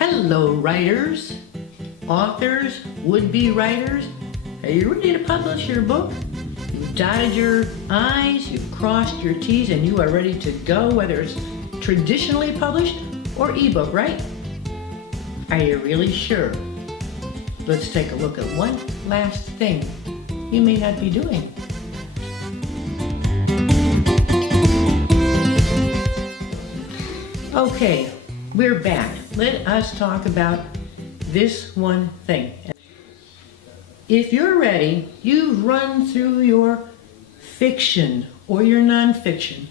Hello writers, authors, would-be writers. Are you ready to publish your book? You've dotted your I's, you've crossed your T's, and you are ready to go, whether it's traditionally published or ebook, right? Are you really sure? Let's take a look at one last thing you may not be doing. Okay, we're back. Let us talk about this one thing. If you're ready, you've run through your fiction or your nonfiction.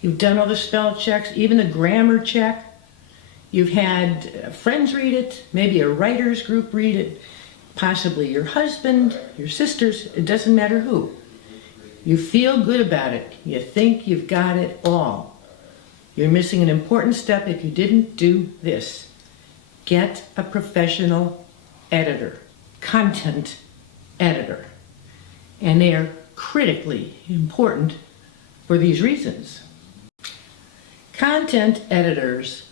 You've done all the spell checks, even the grammar check. You've had friends read it, maybe a writer's group read it, possibly your husband, your sisters, it doesn't matter who. You feel good about it. You think you've got it all. You're missing an important step if you didn't do this. Get a professional editor, content editor. And they are critically important for these reasons. Content editors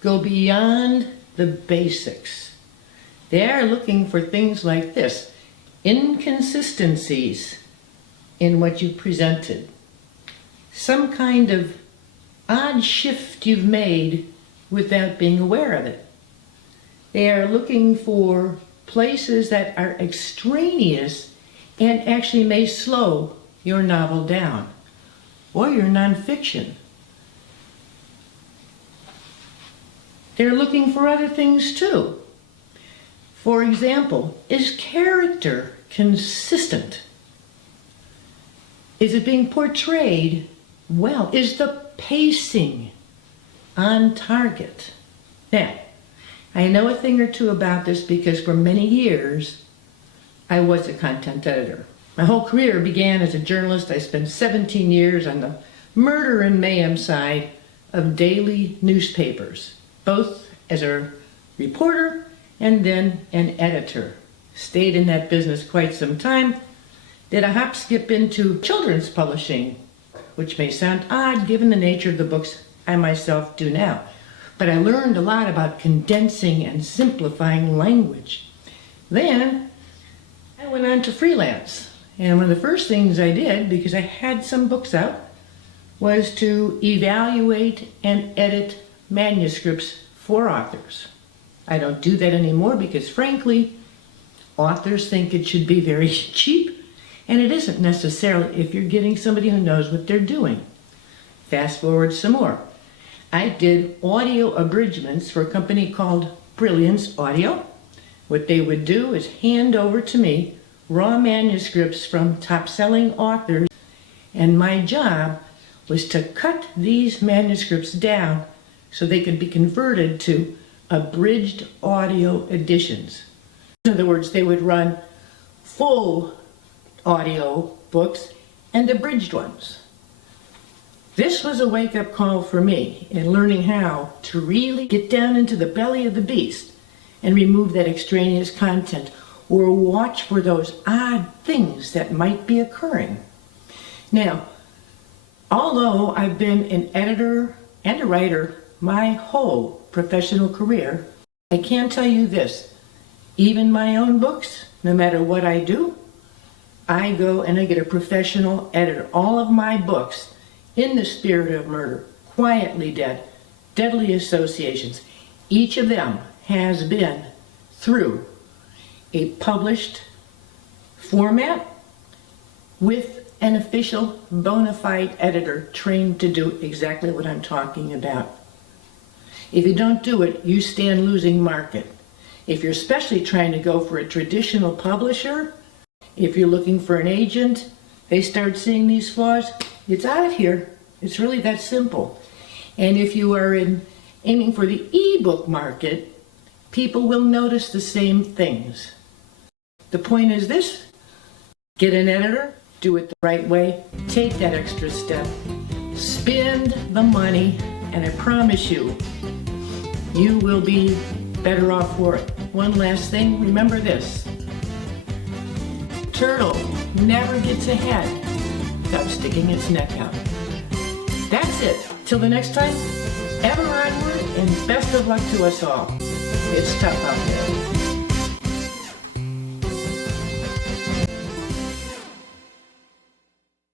go beyond the basics. They are looking for things like this: inconsistencies in what you presented, some kind of odd shift you've made without being aware of it. They are looking for places that are extraneous and actually may slow your novel down or your nonfiction. They're looking for other things too. For example, is character consistent? Is it being portrayed well? Is the pacing on target? Now, I know a thing or two about this because for many years I was a content editor. My whole career began as a journalist. I spent 17 years on the murder and mayhem side of daily newspapers, both as a reporter and then an editor. Stayed in that business quite some time. Did a hop skip into children's publishing, which may sound odd given the nature of the books I myself do now. But I learned a lot about condensing and simplifying language. Then I went on to freelance. And one of the first things I did, because I had some books out, was to evaluate and edit manuscripts for authors. I don't do that anymore because, frankly, authors think it should be very cheap, and it isn't necessarily if you're getting somebody who knows what they're doing. Fast forward some more. I did audio abridgments for a company called Freelance Audio. What they would do is hand over to me raw manuscripts from top-selling authors, and my job was to cut these manuscripts down so they could be converted to abridged audio editions. In other words, they would run full audio books and abridged ones. This was a wake-up call for me in learning how to really get down into the belly of the beast and remove that extraneous content or watch for those odd things that might be occurring. Now, although I've been an editor and a writer my whole professional career, I can tell you this: even my own books, no matter what I do, I go and I get a professional editor. All of my books, In the Spirit of Murder, Quietly Dead, Deadly Associations, each of them has been through a published format with an official bona fide editor trained to do exactly what I'm talking about. If you don't do it, you stand losing market. If you're especially trying to go for a traditional publisher, if you're looking for an agent, they start seeing these flaws, it's out of here. It's really that simple. And if you are aiming for the ebook market, people will notice the same things. The point is this: get an editor, do it the right way, take that extra step, spend the money, and I promise you, you will be better off for it. One last thing, remember this: turtle never gets ahead without sticking its neck out. That's it. Till the next time, ever onward, and best of luck to us all. It's tough out there.